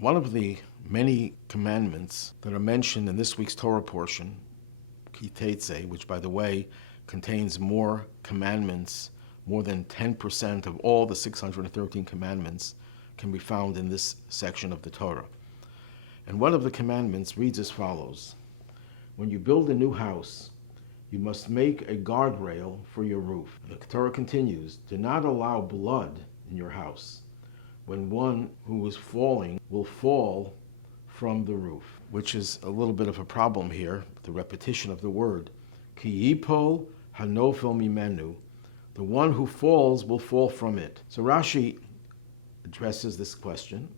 One of the many commandments that are mentioned in this week's Torah portion, Kitetze, which by the way contains more commandments, more than 10% of all the 613 commandments can be found in this section of the Torah. And one of the commandments reads as follows: when you build a new house, you must make a guardrail for your roof. The Torah continues, do not allow blood in your house when one who is falling will fall from the roof, which is a little bit of a problem here, the repetition of the word. Ki yipol hanofel mimenu, the one who falls will fall from it. So Rashi addresses this question,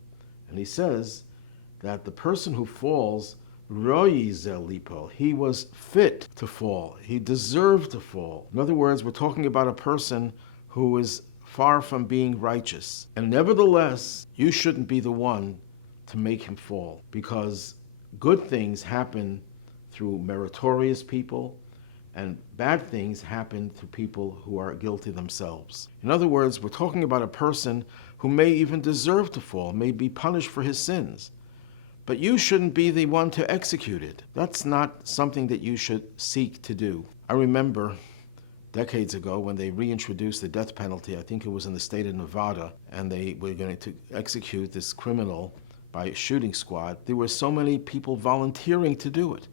and he says that the person who falls, royi zel lipol, he was fit to fall, he deserved to fall. In other words, we're talking about a person who is far from being righteous. And nevertheless, you shouldn't be the one to make him fall, because good things happen through meritorious people, and bad things happen to people who are guilty themselves. In other words, we're talking about a person who may even deserve to fall, may be punished for his sins. But you shouldn't be the one to execute it. That's not something that you should seek to do. I remember decades ago when they reintroduced the death penalty, I think it was in the state of Nevada, and they were going to execute this criminal by a shooting squad. There were so many people volunteering to do it.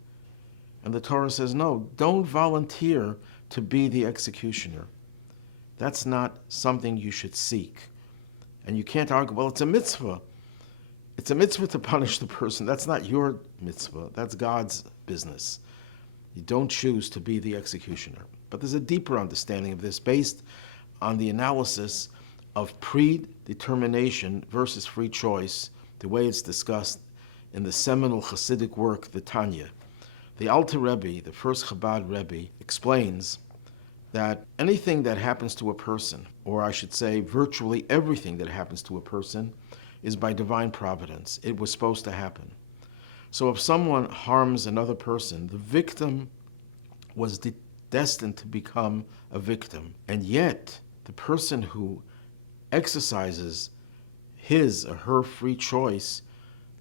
And the Torah says, no, don't volunteer to be the executioner. That's not something you should seek. And you can't argue, well, it's a mitzvah. It's a mitzvah to punish the person. That's not your mitzvah. That's God's business. You don't choose to be the executioner. But there's a deeper understanding of this based on the analysis of predetermination versus free choice, the way it's discussed in the seminal Hasidic work, the Tanya. The Alter Rebbe, the first Chabad Rebbe, explains that anything that happens to a person, or I should say virtually everything that happens to a person, is by divine providence. It was supposed to happen. So if someone harms another person, the victim was destined to become a victim. And yet, the person who exercises his or her free choice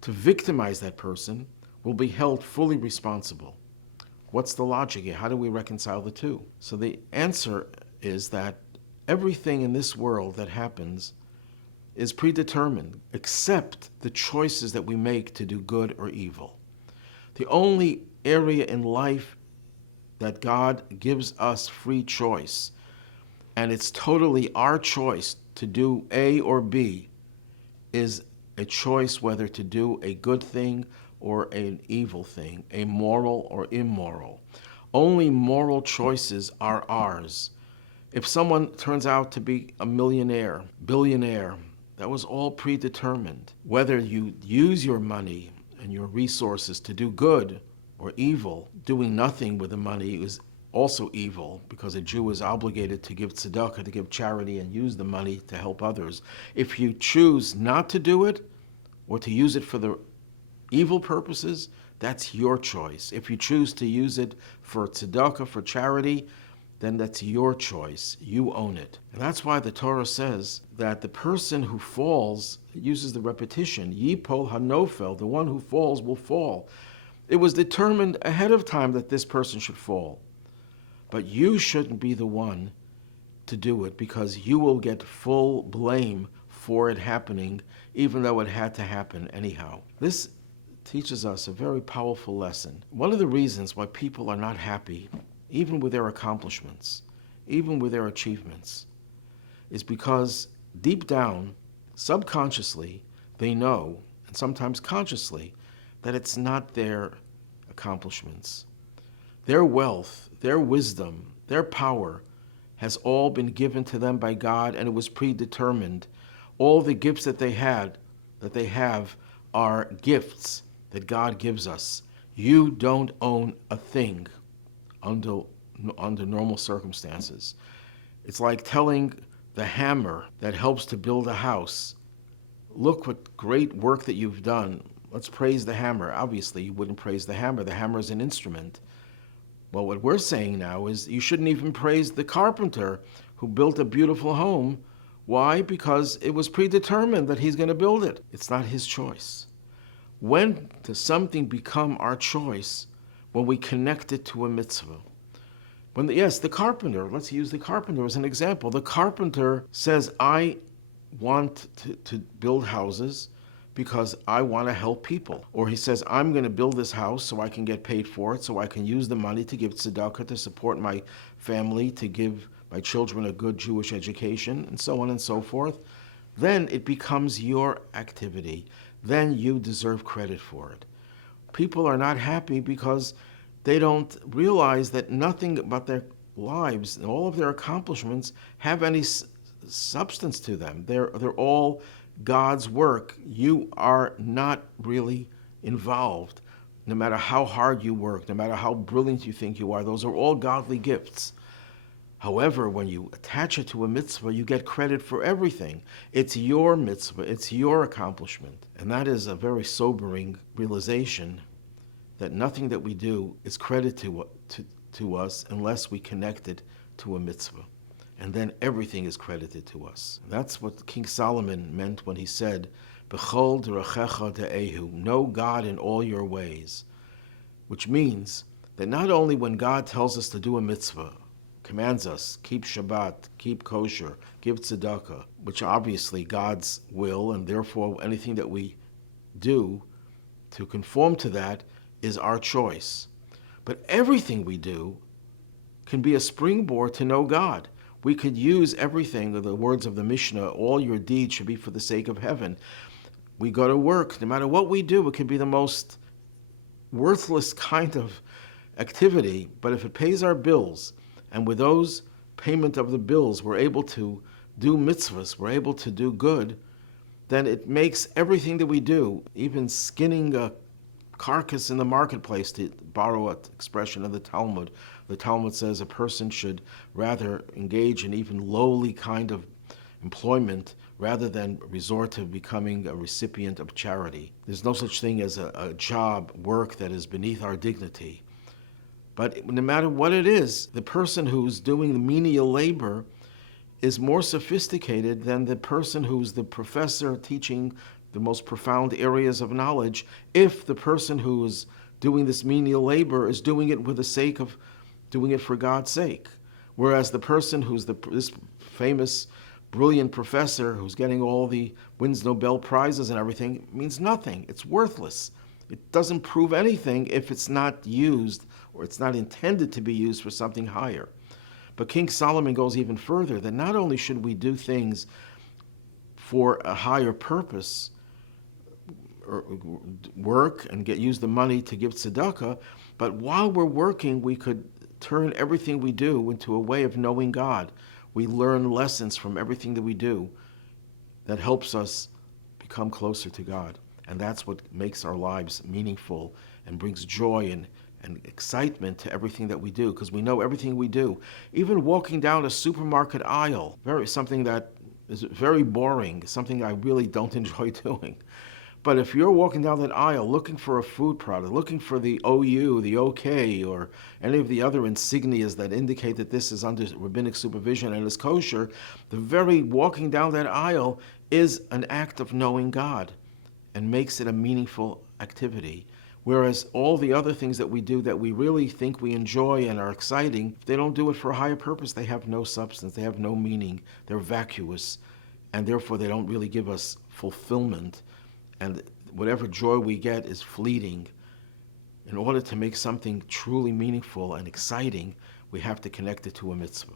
to victimize that person will be held fully responsible. What's the logic here? How do we reconcile the two? So the answer is that everything in this world that happens is predetermined, except the choices that we make to do good or evil. The only area in life that God gives us free choice, and it's totally our choice to do A or B, is a choice whether to do a good thing or an evil thing, a moral or immoral. Only moral choices are ours. If someone turns out to be a millionaire, billionaire, that was all predetermined. Whether you use your money and your resources to do good or evil, doing nothing with the money is also evil, because a Jew is obligated to give tzedakah, to give charity, and use the money to help others. If you choose not to do it, or to use it for the evil purposes, that's your choice. If you choose to use it for tzedakah, for charity, then that's your choice. You own it. And that's why the Torah says that the person who falls, it uses the repetition, yipol hanofel, the one who falls will fall. It was determined ahead of time that this person should fall. But you shouldn't be the one to do it, because you will get full blame for it happening, even though it had to happen anyhow. This teaches us a very powerful lesson. One of the reasons why people are not happy, even with their accomplishments, even with their achievements, is because deep down, subconsciously, they know, and sometimes consciously, that it's not their accomplishments. Their wealth, their wisdom, their power has all been given to them by God, and it was predetermined. All the gifts that they have, are gifts that God gives us. You don't own a thing under normal circumstances. It's like telling the hammer that helps to build a house, look what great work that you've done. Let's praise the hammer. Obviously, you wouldn't praise the hammer. The hammer is an instrument. Well, what we're saying now is you shouldn't even praise the carpenter who built a beautiful home. Why? Because it was predetermined that he's going to build it. It's not his choice. When does something become our choice? When we connect it to a mitzvah. The carpenter, let's use the carpenter as an example. The carpenter says, I want to build houses because I want to help people. Or he says, I'm going to build this house so I can get paid for it, so I can use the money to give tzedakah, to support my family, to give my children a good Jewish education, and so on and so forth. Then it becomes your activity. Then you deserve credit for it. People are not happy because they don't realize that nothing about their lives and all of their accomplishments have any substance to them. They're all God's work. You are not really involved. No matter how hard you work, no matter how brilliant you think you are, those are all godly gifts. However, when you attach it to a mitzvah, you get credit for everything. It's your mitzvah, it's your accomplishment. And that is a very sobering realization that nothing that we do is credit to us unless we connect it to a mitzvah. And then everything is credited to us. That's what King Solomon meant when he said, B'chol d'rachecha de'ehu, know God in all your ways. Which means that not only when God tells us to do a mitzvah, commands us, keep Shabbat, keep kosher, give tzedakah, which obviously God's will, and therefore anything that we do to conform to that is our choice. But everything we do can be a springboard to know God. We could use everything, the words of the Mishnah, all your deeds should be for the sake of heaven. We go to work, no matter what we do, it can be the most worthless kind of activity, but if it pays our bills, and with those payment of the bills, we're able to do mitzvahs, we're able to do good, then it makes everything that we do, even skinning a carcass in the marketplace, to borrow an expression of the Talmud. The Talmud says a person should rather engage in even lowly kind of employment rather than resort to becoming a recipient of charity. There's no such thing as a job, work that is beneath our dignity. But no matter what it is, the person who's doing the menial labor is more sophisticated than the person who's the professor teaching the most profound areas of knowledge, if the person who is doing this menial labor is doing it with the sake of doing it for God's sake. Whereas the person who's this famous, brilliant professor who's getting all the wins Nobel Prizes and everything means nothing. It's worthless. It doesn't prove anything if it's not used or it's not intended to be used for something higher. But King Solomon goes even further, that not only should we do things for a higher purpose, or work and use the money to give tzedakah, but while we're working, we could turn everything we do into a way of knowing God. We learn lessons from everything that we do that helps us become closer to God. And that's what makes our lives meaningful and brings joy and excitement to everything that we do, because we know everything we do. Even walking down a supermarket aisle, something that is very boring, something I really don't enjoy doing. But if you're walking down that aisle looking for a food product, looking for the OU, the OK, or any of the other insignias that indicate that this is under rabbinic supervision and is kosher, the very walking down that aisle is an act of knowing God and makes it a meaningful activity. Whereas all the other things that we do that we really think we enjoy and are exciting, if they don't do it for a higher purpose, they have no substance, they have no meaning, they're vacuous, and therefore they don't really give us fulfillment. And whatever joy we get is fleeting. In order to make something truly meaningful and exciting, we have to connect it to a mitzvah.